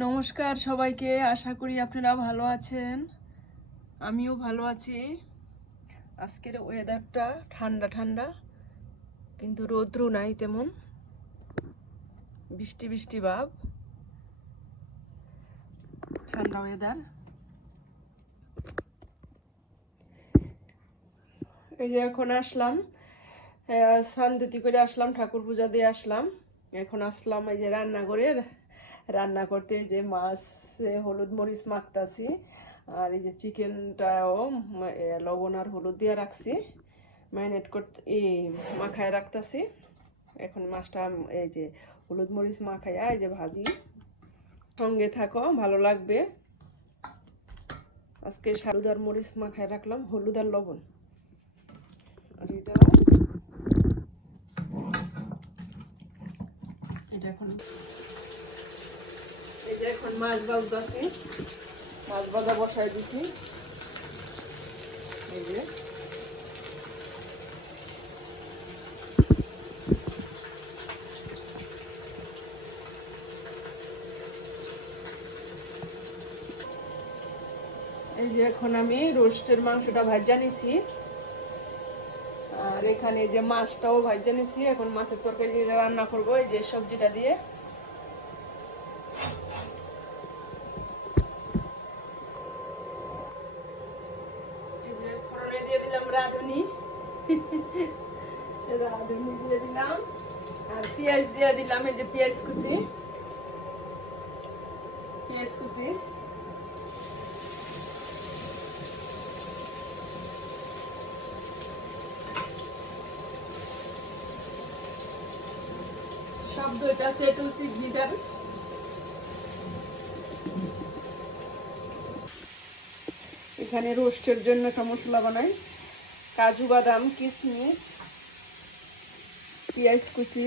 নমস্কার সবাইকে, আশা করি আপনারা ভালো আছেন। আমিও ভালো আছি। আজকের ওয়েদারটা ঠান্ডা ঠান্ডা, কিন্তু রৌদ্র নাই তেমন। বৃষ্টি বৃষ্টি ভাব। ঠান্ডা ওয়েদার এই যে এখন আসলাম শান্তি করে আসলাম, ঠাকুর পূজা দিয়ে আসলাম। এখন আসলাম এই যে রান্না করে রান্না করতে যে মাছ হলুদ মরিচ মাখতাছি, আর এই যে চিকেনটাও লবণ আর হলুদ দিয়ে রাখছি, ম্যারিনেট করতে এই মাখায় রাখতাছি। এখন মাছটা এই যে হলুদ মরিচ মাখাইয়া, এই যে ভাজি। সঙ্গে থাকো, ভালো লাগবে। আজকে হলুদ আর মরিচ মাখায় রাখলাম, হলুদ আর লবণ। আর এটা এটা এখন এখন মাছ ভাজতেছি মাছ ভাজা বসাই দিছি। এই যে। এই যে এখন আমি রোস্টের মাংসটা ভাজা নিছি। আর এখানে যে মাছটাও ভাজা নিছি, এখন মাছের তরকারি রান্না করব, এই যে সবজিটা দিয়ে এই যে ফোড়নে দিয়ে দিলাম দিয়ে দিলাম। আর পেঁয়াজ দিয়ে দিলাম, এই যে পেঁয়াজ কুচি। পেঁয়াজ কুচি। শব্দ এটা গিটার এখানে রোস্টের জন্য একটা মশলা বানাই। কাজু বাদাম, কিশমিশ, পেঁয়াজ কুচি।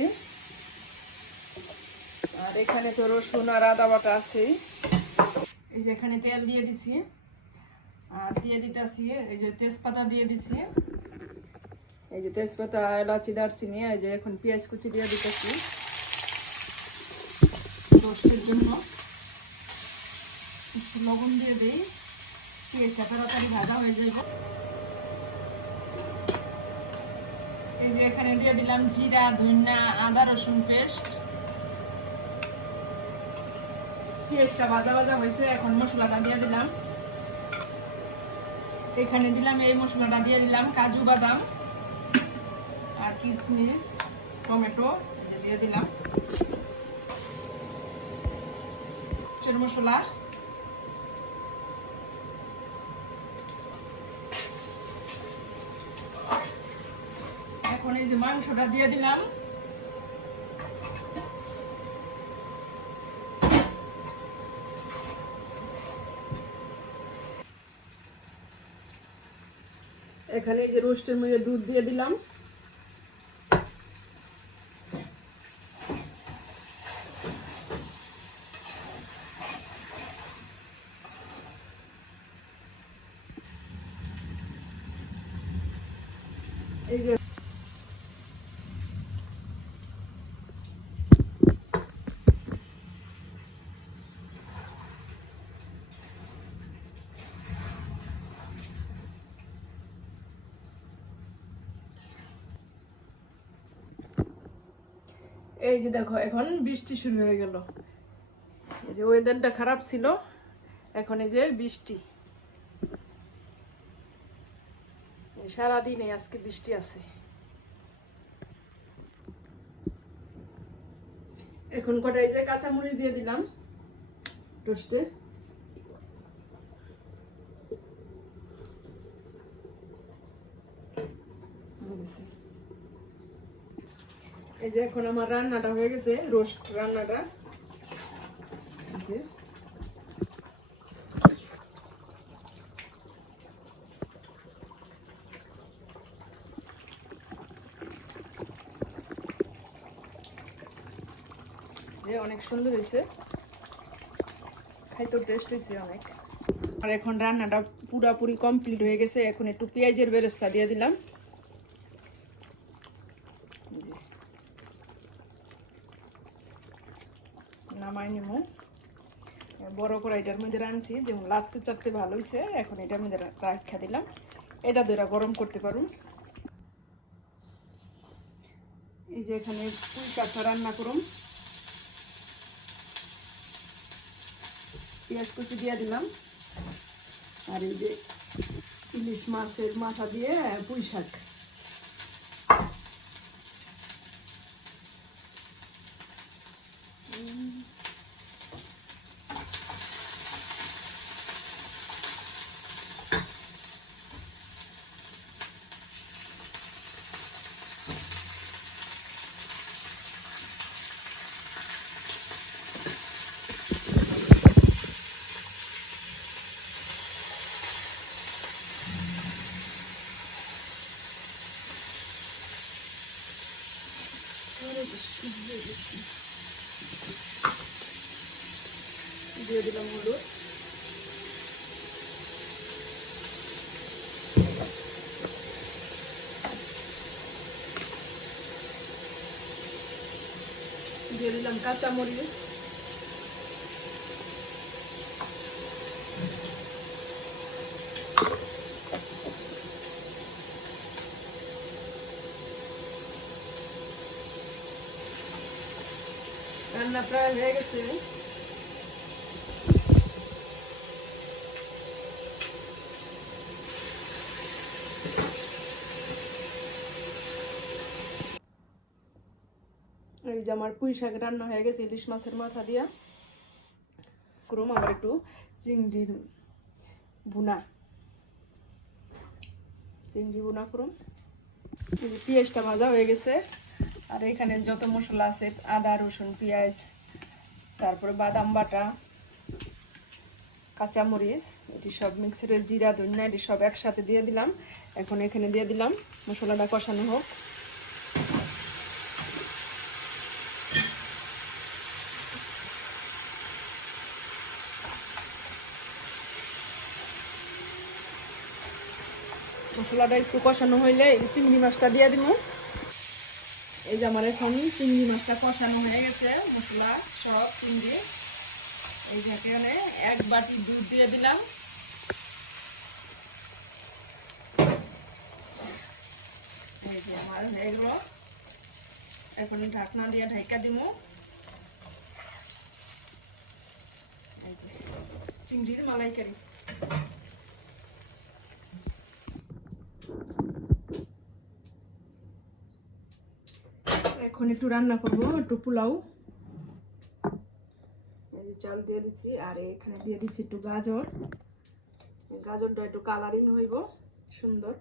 আর এখানে তো রসুন আর আদা বাটা আছেই। এই যে এখানে তেল দিয়ে দিছি। আর দিয়ে দিতেছি, এই যে তেজপাতা দিয়ে দিছি। এই যে তেজপাতা, এলাচি, দারচিনি, এই যে এখন পেঁয়াজ কুচি দিয়ে দিতেছি। রোস্টের জন্য একটু লবণ দিয়ে দিই। পেঁয়াজটা তাড়াতাড়ি ভাজা হয়ে যাবে। এই যে এখানে দিয়ে দিলাম জিরা, ধনিয়া, আদা, রসুন পেস্ট। পেঁয়াজটা ভাজা ভাজা হয়েছে, এখন মশলাটা দিয়ে দিলাম। এখানে দিলাম এই মশলাটা দিয়ে দিলাম কাজু বাদাম আর কিশমিশ টমেটো দিয়ে দিলাম। মশলা এখন এই যে মাংসটা দিয়ে দিলাম। এখানে এই যে রোস্টের মধ্যে দুধ দিয়ে দিলাম। এই যে দেখো, এখন বৃষ্টি শুরু হয়ে গেল। এই যে ওয়েদারটা খারাপ ছিল, এখন এই যে বৃষ্টি। সারাদিন আজকে বৃষ্টি আছে। এখন কটা এই যে কাঁচামরিচ দিয়ে দিলাম টোস্টে। গেছে। এই যে এখন আমার রান্নাটা হয়ে গেছে রোস্ট রান্নাটা। যে। অনেক সুন্দর হয়েছে। খাইতেও টেস্ট হয়েছে অনেক। আর এখন রান্নাটা পুরাপুরি কমপ্লিট হয়ে গেছে। এখন একটু পেঁয়াজের বেরেস্তা দিয়ে দিলাম এই যে। বড় কড়াইটার মধ্যে রাঁধছি, যেমন লাড়তে চাপতে ভালো হয়েছে এখন এটার মধ্যে রাখা দিলাম। এটা দুটা গরম করতে পারুন। এই যে এখানে পুঁই শাকটা রান্না করুন। পেঁয়াজ কুচি দিয়ে দিলাম। আর এই যে ইলিশ মাছের মাথা দিয়ে পুঁই শাক দিয়ে দিলাম হলুদ দিয়ে দিলাম কাঁচা মরিচ রান্না প্রায় হয়ে গেছে। যে আমার পুঁই শাক রান্না হয়ে গেছে, ইলিশ মাছের মাথা দিয়া। করুম আবার একটু চিংড়ির বুনা চিংড়ি বুনা করুম। পেঁয়াজটা ভাজা হয়ে গেছে। আর এখানে যত মশলা আছে, আদা, রসুন, পেঁয়াজ, তারপরে বাদাম বাটা, কাঁচামরিচ, এটি সব মিক্সারের জিরা, ধনিয়া, এটি সব একসাথে দিয়ে দিলাম। এখন এখানে দিয়ে দিলাম, মশলাটা কষানো হোক। মশলাটা একটু কষানো হইলে চিংড়ি মাছটা দিয়ে দিব। এই যে আমার এখন চিংড়ি মাছটা কষানো হয়ে গেছে, মশলা সব চিংড়ি। এই এখানে এক বাটি দুধ দিয়ে দিলাম। এই যে আমার এখন ঢাকনা দিয়ে ঢাকা দিব। চিংড়ির মালাইকারি। এখন একটু রান্না করব, একটু পোলাও। চাল দিয়ে দিচ্ছি আর এখানে দিয়ে দিচ্ছি একটু গাজর। গাজরটা একটু কালারিং হইব, সুন্দর।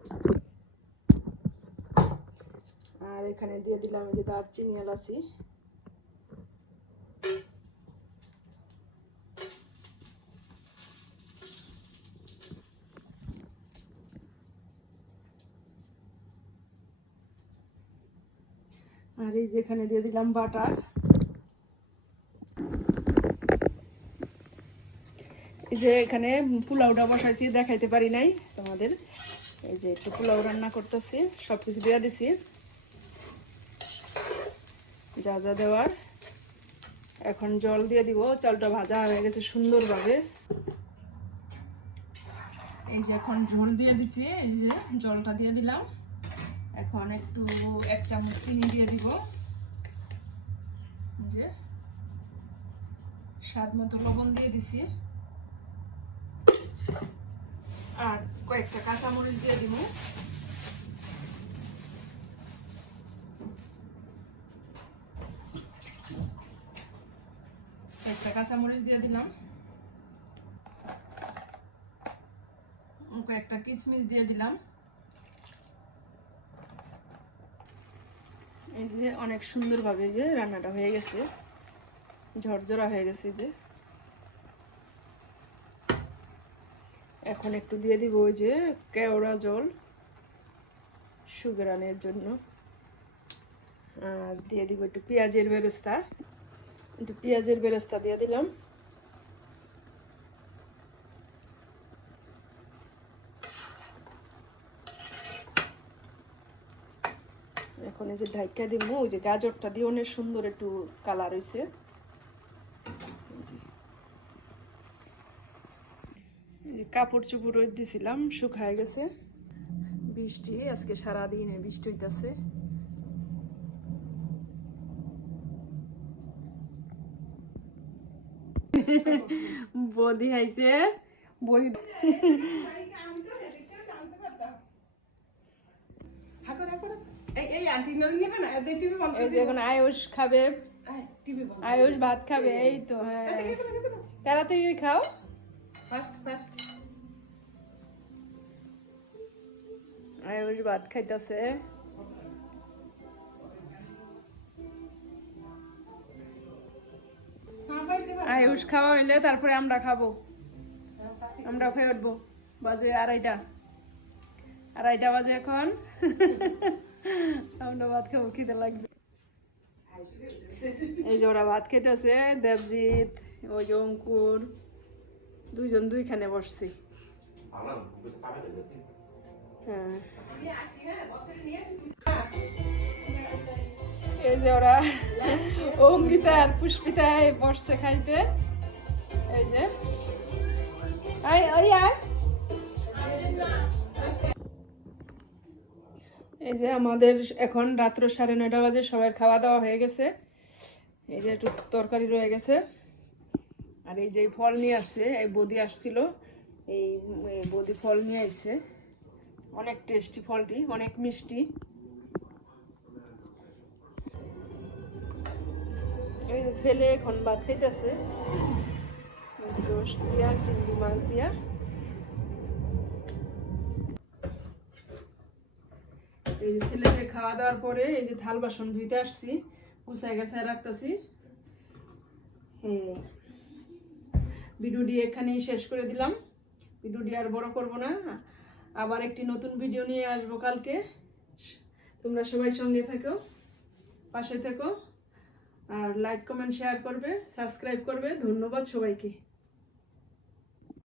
আর এখানে দিয়ে দিলাম যে দারচিনি এলাচি। আর এই যে এখানে দিয়ে দিলাম বাটার। এই যে এখানে পোলাওটা বসাইছি, দেখাইতে পারি নাই তোমাদের। এই যে একটু পোলাও রান্না করতেছি সব কিছু দিয়ে দিছি। যা যা দেওয়ার, এখন জল দিয়ে দিব। চালটা ভাজা হয়ে গেছে সুন্দরভাবে। এই যে এখন ঝোল দিয়ে দিছি, এই যে জলটা দিয়ে দিলাম। এখন একটু এক চামচ চিনি দিয়ে দিব। যে স্বাদ মতো লবণ দিয়ে দিছি। আর কয়েকটা কাঁচামরিচ দিয়ে দিব। একটা কাঁচামরিচ দিয়ে দিলাম। কয়েকটা কিশমিশ দিয়ে দিলাম। এই যে অনেক সুন্দরভাবে যে রান্নাটা হয়ে গেছে, ঝরঝরা হয়ে গেছে যে। এখন একটু দিয়ে দিব ওই যে কেওড়া জল, সুগারানের জন্য। আর দিয়ে দিব একটু পেঁয়াজের বেরেস্তা। একটু পেঁয়াজের বেরেস্তা দিয়ে দিলাম। এখন এই যে ঢাইকা দিব ওই যে গাজরটা দিয়ে অনেক সুন্দর একটু কালার হয়েছে কাপড় চুপড় দিছিলাম, শুকায় গেছে। বৃষ্টি, আজকে সারাদিন বৃষ্টি হইতাছে। বদি হাইছে বদি এই যে এখন আয়ুষ খাবে। আয়ুষ ভাত খাবে এই তো হ্যাঁ। তাড়াতাড়ি খাও। আয়ুষ ভাত খাইতেছে। আয়ুষ খাওয়া হইলে তারপরে আমরা খাব। আমরা খেয়ে উঠবো। বাজে আড়াইটা। আড়াইটা বাজে এখন। আমরা ভাত খাব, খিদে লাগবে। এই যে ওরা ভাত খেতেছে, দেবজিৎ, ওই যে অঙ্কুর, দুইজন দুইখানে বসছি। হ্যাঁ। এই যে ওরা অঙ্কিতা আর পুষ্পিতা এই বসছে খাইতে। এই যে। আই ওই আয়। এই যে আমাদের এখন রাত্র সাড়ে নয়টা বাজে সবার খাওয়া দাওয়া হয়ে গেছে। এই যে একটু তরকারি রয়ে গেছে। আর এই যে ফল নিয়ে আসছে, এই বদি আসছিল। এই বদি ফল নিয়ে আসছে অনেক টেস্টি ফলটি, অনেক মিষ্টি। এই ছেলে এখন ভাত খাইতেছে। রোস দিয়া, চিংড়ি মাছ দিয়া। এই যে ছেলেকে খাওয়া দাওয়ার পরে এই যে থাল বাসন ধুইতে আসছি গুছাই গাছায় রাখতেছি। ভিডিওটি এখানেই শেষ করে দিলাম। ভিডিওটি আর বড় করব না। আবার একটি নতুন ভিডিও নিয়ে আসব কালকে। তোমরা সবাই সঙ্গে থেকো, পাশে থেকো। আর লাইক কমেন্ট শেয়ার করবে সাবস্ক্রাইব করবে। ধন্যবাদ সবাইকে।